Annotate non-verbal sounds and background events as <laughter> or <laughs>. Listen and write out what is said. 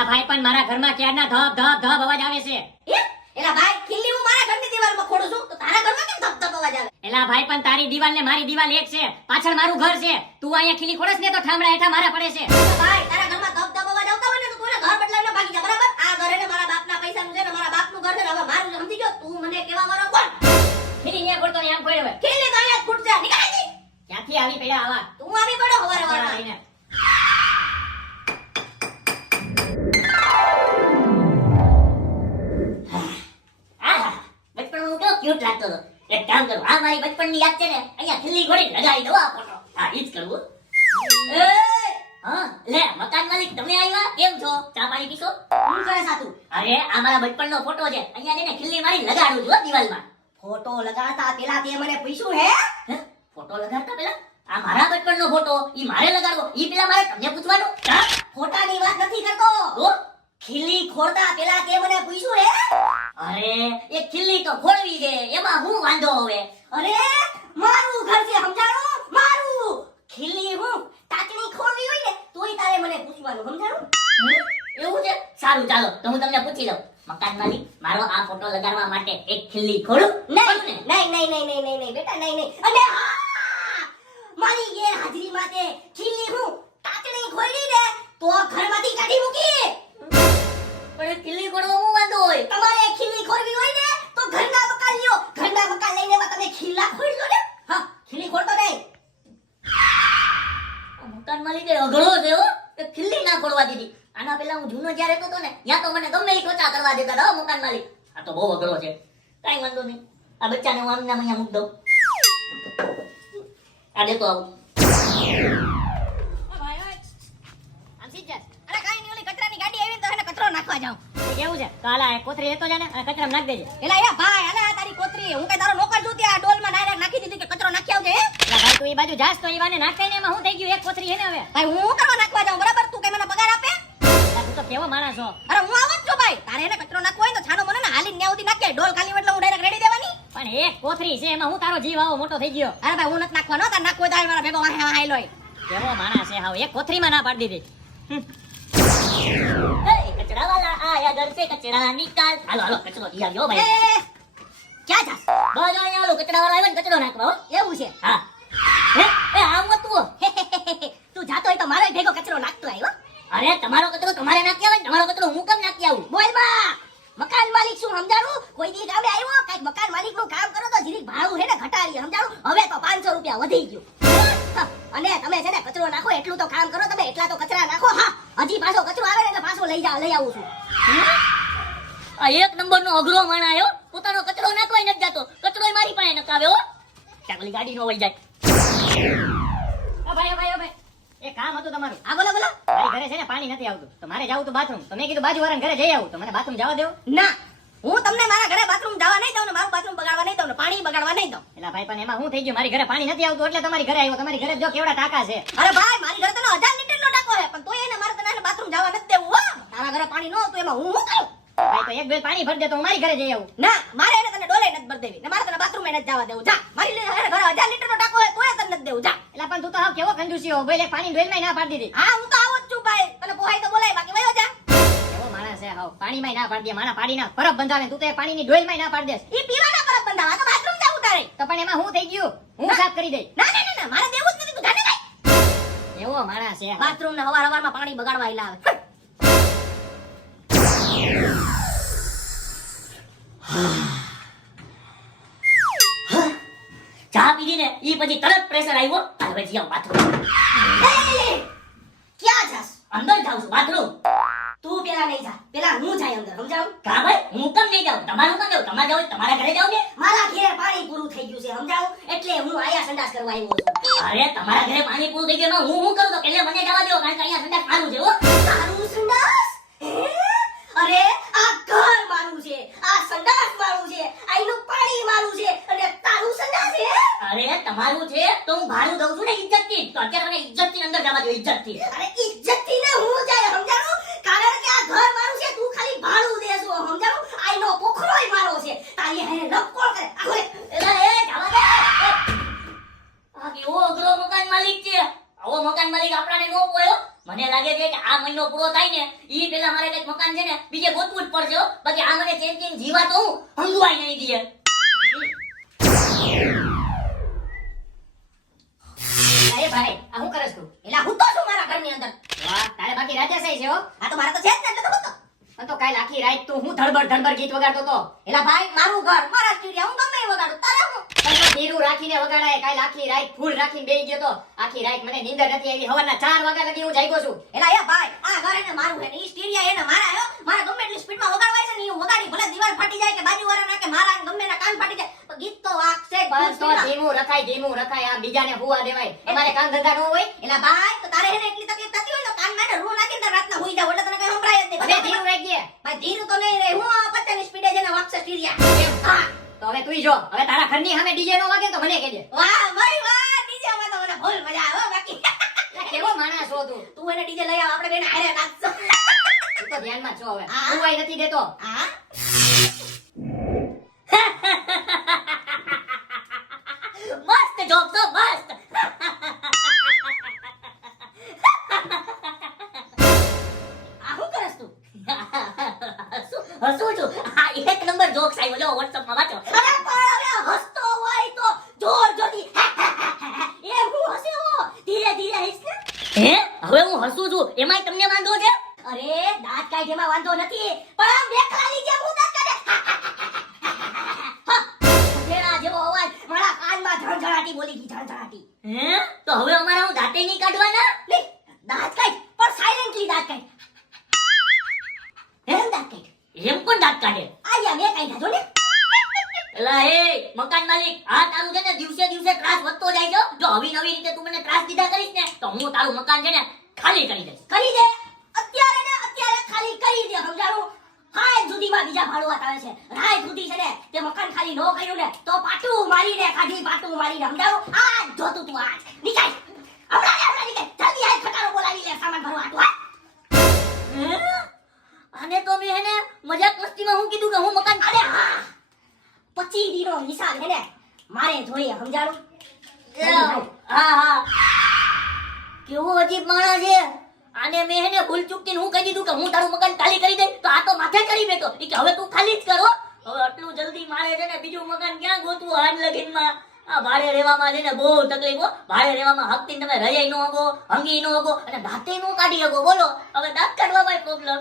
એલા ભાઈ પણ મારા ઘરમાં ક્યારના ધબ ધબ ધબ અવાજ આવે છે. એલા ભાઈ ખીલ્લી હું મારા ઘરની દીવાલમાં ખોડું છું? તો તારા ઘરમાં કેમ ધબ ધબ અવાજ આવે? એલા ભાઈ પણ તારી દીવાલ ને મારી દીવાલ એક છે. પાછળ મારું ઘર છે. તું અહીંયા ખીલી ખોડસ ને તો ઠામડા હેઠા મારા પડે છે. કામ મારી બચપણની યાદ છે ને, અહીંયા ખીલી ઘોડી લગાવી દો આ photo. હા, ઈ જ કરવું. એ હા, લે, મકાન માલિક તમે આવ્યા? કેમ છો? ચા પાણી પીશો? હું કરે સાતું અરે, આ મારા બચપણનો photo છે. અહીંયા ને ખીલ્લી મારી લગાડું છું દિવાલમાં. ફોટો લગાડતા પેલા તે મને પૂછ્યું હે ફોટો લગાડતા પેલા? આ મારા બચપણનો ફોટો ઈ મારે લગાડવો. ઈ પેલા મારે તમને પૂછવાનું? ફોટા ફોટાની વાત નથી કરતો? ખીલી ખોડતા પેલા તે મને પૂછ્યું હે? અરે, એ ખીલી તો ખોળવી દે એમાં હું વાંધો હવે? અરે મારું ઘર છે સમજાણો? મારું. ખીલી હું? ટાચણી ખોલવી હોય ને તોય તારે મને પૂછવાનું સમજાણો? એવું છે? સારું ચાલો તો હું તમને પૂછી લઉં. મકાન માલિક મારો આ ફોટો લગાડવા માટે એક ખીલી ખોડું નહીં નહીં નહીં નહીં નહીં નહીં નહીં બેટા નહીં નહીં. અને મારી ગેરહાજરી માટે ખીલી હું ટાચણી ખોલી દે તો ઘરમાંથી કાઢી મૂકી હું જૂનો જ્યારે હતો ને ત્યાં તો મને ગમે એ ટોચા કરવા દેતા હતા મકાન માલિક. આ તો બહુ અઘરો છે. કાંઈ વાંધો નહીં. આ બચ્ચાને હું આમના અહીંયા મૂક દઉં. આ દેતો આવું. એને કેવું છે? કાલા કોથરી લેતો જા ને અને કચરામાં નાખ દેજે. એલા એ ભાઈ અલે આ તારી કોથરી. હું કઈ તારો નોકર છું ત્યાં ડોલમાં ડાયરેક્ટ નાખી દીધી કે કચરો નાખી આવજે એલા ભાઈ તું એ બાજુ જાસ તો એ વાને નાખે ને એમાં હું થઈ ગયું એક કોથરી હે ને હવે? ભાઈ હું કરવા નાખવા જાઉં બરાબર? કેવો માણસ છો અરે હું આવું જ છું ભાઈ. તારે એને કચરો નાખવો હોય તો છાનો મને ને હાલીને ન્યા સુધી નાખે ડોલ ખાલી એટલે હું ડાયરેક્ટ રેડી દેવાની. પણ એક કોથરી છે એમાં હું તારો જીવ આવો મોટો થઈ ગયો. અરે ભાઈ હું નથી નાખવાનો તાર નાખવો તારે મારા ભેગો વાહે વાહે લોય કેવો માણસ છે હાવ. એક કોથળીમાં ના પાડી દીધી. એ કચરાવાલા આયા ઘર સે કચરા નિકાલ. હાલો હાલો કચરો ભાઈ. ક્યાં જાસ બસ અહીંયા હાલો આવ્યો ને કચરો નાખવા એવું છે? હા. હે એ આમ હતું <laughs> તું જાતો હોય તો મારો ભેગો કચરો નાખતો આવ્યો. અરે, તમારો કચરો તમારે નાખી આવે તમારો કચરો હું કેમ નાખી આવું? બોલ બા મકાન માલિક શું, સમજાણું? કોઈ દી ગામે આવ્યો, કંઈક મકાન માલિકનું કામ કરો તો જીરીક ભાડું હે ને ઘટાડીએ સમજાણું? હવે તો 500 રૂપિયા વધી ગયું. અને તમે છે ને કચરો નાખો, એટલું તો કામ કરો તમે, એટલા તો કચરા નાખો. હા, હજી પાછો કચરો આવે એટલે પાછો લઈ જાવ લઈ આવું છું. આ એક નંબર નો અઘરો માણ આવ્યો પોતાનો કચરો નાખવાય નથી જાતો. કચરો મારી પાસે નકાવે ચાકલી ગાડી નો વહી જાય. ભાઈ ભાઈ ભાઈ. એક કામ હતું તમારું. આ બોલો બોલો. મારી ઘરે છે ને પાણી નથી આવતું. તો મારે જવું તો બાથરૂમ તો મેં કીધું બાજુવાળાના ઘરે જઈ આવું. તો મને બાથરૂમ જવા દેવો? ના. હું તમને મારા ઘરે બાથરૂમ જવા નહીં દઉં ને મારું બાથરૂમ બગાડવા નહીં દઉં ને પાણી બગાડવા નહીં દઉં. એલા ભાઈ પણ એમાં હું થઈ ગયું? મારી ઘરે પાણી નથી આવતું એટલે તમારી ઘરે આવ્યો. તમારી ઘરે જો કેવડા ટાંકા છે. અરે ભાઈ મારી ઘરે હજાર લીટર નો ટાંકો હે પણ તોય એને મારે તને બાથરૂમ જવા નથી દેવું તારા ઘરે પાણી ન હતું એમાં હું શું કરું? ભાઈ તો એક બેલ પાણી ભરી દે તો હું મારી ઘરે જઈ આવું. ના મારે ભરી દેવી. ને મારે તને બાથરૂમ એને જવા દેવું. જા. મારી લઈને ઘરે હજાર લીટર નો ટાકો હોય તોય તને નથી દેવું. જા. એટલે પણ તું તો હાવ કેવો કંજૂસી હો ભાઈ પાણી ડોલમાં ના પાડી દીધી. હા હું તો આવો જ છું ભાઈ. તને પોહાય તો બોલાય બાકી વયો જા. એવો માણસ છે હાવ. પાણીમાં ના પાડી દે માણા પાડી ના પરબ બંધાવે તું તો એ પાણીની ડોલમાં ના પાડી દેસ ઈ પીવાના પરબ બંધાવા તો બાથરૂમ જા ઉતારે તો પણ એમાં હું થઈ ગયું? હું સાફ કરી દઈ ના ના ના ના મારે દેવું જ નથી તું જાને ભાઈ. એવો માણસ છે. બાથરૂમ ને હવારમાં પાણી બગાડવા આયલા આવે. ને ઈ પછી તરત પ્રેશર આવ્યો હવે જીઓ બાથરૂમ ક્યાં જાસ અંદર જાઉં છું બાથરૂમ તું પેલા નહીં જા. પેલા હું જાય અંદર સમજાવું? કા ભાઈ હું કેમ નહીં જાઉં. તમારું કેમ જાઉં. તમારે જાવ તમારા ઘરે જાવ ને મારા ઘેર પાણી પૂરું થઈ ગયું છે સમજાવું? એટલે હું આયા સંડાસ કરવા આવ્યો છું. અરે તમારા ઘરે પાણી પૂરું થઈ ગયું હું હું કરું? તો પહેલા મને જવા દો કારણ કે અહીંયા ઠંડા ખારું છે હો. તારું સંડાસ? અરે આ ઘર મારું છે આ સંડાસ મારું છે આઈનું પાણી મારું છે અને તારું સંડાસ છે અરે તમારું છે તો હું ભાડું દઉં છું ને ઇજ્જતથી તો અત્યારે મને ઇજ્જત દો ઇજ્જતથી અરે ઇજ્જતથી ને હું જાય, સમજાણું? કારણ કે આ ઘર મારું છે, તું ખાલી ભાડું દેશો સમજાણું? આઈનો પોખરોય મારો છે. તારી હે લપકોળ કરે? આખો એ જવા દે. આ કેવો અઘરો મકાન માલિક છે. આવો મકાન માલિક આપણાને નો પોયો. મને લાગે છે કે આ મહિનો પૂરો થાય ને, ઈ પેલા મારે કંઈક મકાન છે ને, બીજે ગોતવું જ પડશે બાકી આ મને ચેન ચેન જીવા તો હું. સમજવાય નહીં દે અરે ભાઈ, આ હું કરસ તું એટલે હું તો છું મારા ઘરની અંદર. તારે બાકી રાતે છે હો. આ તો મારા તો છે એટલે તો હું તો. કાલ આખી રાત તું હું ધડબડ ધડબડ ગીત વગાડતો તો. એટલે ભાઈ, મારું ઘર, મારા સ્ટુડિયો હું ગમે વગાડું, તારે હું? ધીરું રાખીને વગાડાય, કાલ આખી રાત ફૂલ રાખીને બેહી ગયો તો, આખી રાત મને નીંદર નથી આવી. હવાના ચાર વાગ્યા લગી હું જાગ્યો છું. એટલે એ ભાઈ, આ ઘર એને મારું છે ને એને મારા હો મારા ગમે એટલી સ્પીડમાં વગાડવાય છે ને હું વગાડી, ભલે દીવાલ ફાટી જાય કે બાજુવાળા નાખે, મારા ગમે એના કાન ફાટી જાય પણ ગીત તો વાગશે તો ધીમું રખાય ધીમું રખાય આમ બીજાને હુવા દેવાય. અમારે કામ ધંધા ન હોય એલા ભાઈ તો તારે એને એટલી તકલીફ થતી હોય ને તો કાનમાં રૂ નાખીને તારે રાતના હુઈ જાવ એટલે તને કઈ સંભળાય જ નહીં. હવે ધીરું રાખજે ભાઈ ધીરું તો નહીં રહે. હું આ પચાસની સ્પીડે જઈને વાગશે સ્ટીરિયા હા. તો હવે તું જો હવે તારા ઘરની સામે ડીજે નો વાગે તો મને કહેજે. વાહ ભાઈ વાહ ડીજે માં તો મને ફૂલ મજા આવે બાકી. કેવો માણસ તું. તું એને ડીજે લઈ આવ આપણે બેન હારે નાચશું તો ધ્યાનમાં છો હવે. હુવાય નથી દેતો. આવ્યો લો WhatsApp માં વાંચો એલા, એ, મકાન માલિક આ તારું છે ને દિવસે દિવસે ત્રાસ વધતો જાય છે. જો આવી નવી રીતે તું મને ત્રાસ દીધા કરીશ ને, તો હું તારું મકાન છે ને ખાલી કરી દઈશ. કરી દે. અત્યારે ને અત્યારે ખાલી કરી દે, સમજાણું? હાય સુધીમાં બીજા ભાડુઆત આવે છે. રાય સુધી છે ને, તે મકાન ખાલી નો કર્યું ને, તો પાટું મારીને ખાધી પાટું મારીને, સમજાણું? આ જોતું તું આ નીકળ. હમણાં હમણાં નીકળ. જલ્દી આય ખટારો બોલાવી લે, સામાન ભરવા આટલું. આને તો મેં હે ને મજાક મસ્તીમાં હું કીધું કે હું મકાન અરે હા. પચી દીનો નિશાન હે ને મારે જોઈએ સમજાણું? હા હા. કેવો અજીબ માણસ છે. આને મેં હે ને ભૂલ ચૂકતી હું કહી દીધું કે હું તારું મકાન ખાલી કરી દઈ તો આ તો માથે ચડી બેઠો કે હવે તું ખાલી જ કરો. હવે આટલું જલ્દી મારે છે ને બીજું મકાન ક્યાં ગોતવું હાલ લગીનમાં? આ ભાડે રહેવામાં છે ને બહુ તકલીફ હો. ભાડે રહેવામાં હકતી તમે રજાઈ નો હકો હંગી નો હકો અને દાંતે નો કાઢી શકો બોલો. હવે દાંત કાઢવામાં પ્રોબ્લેમ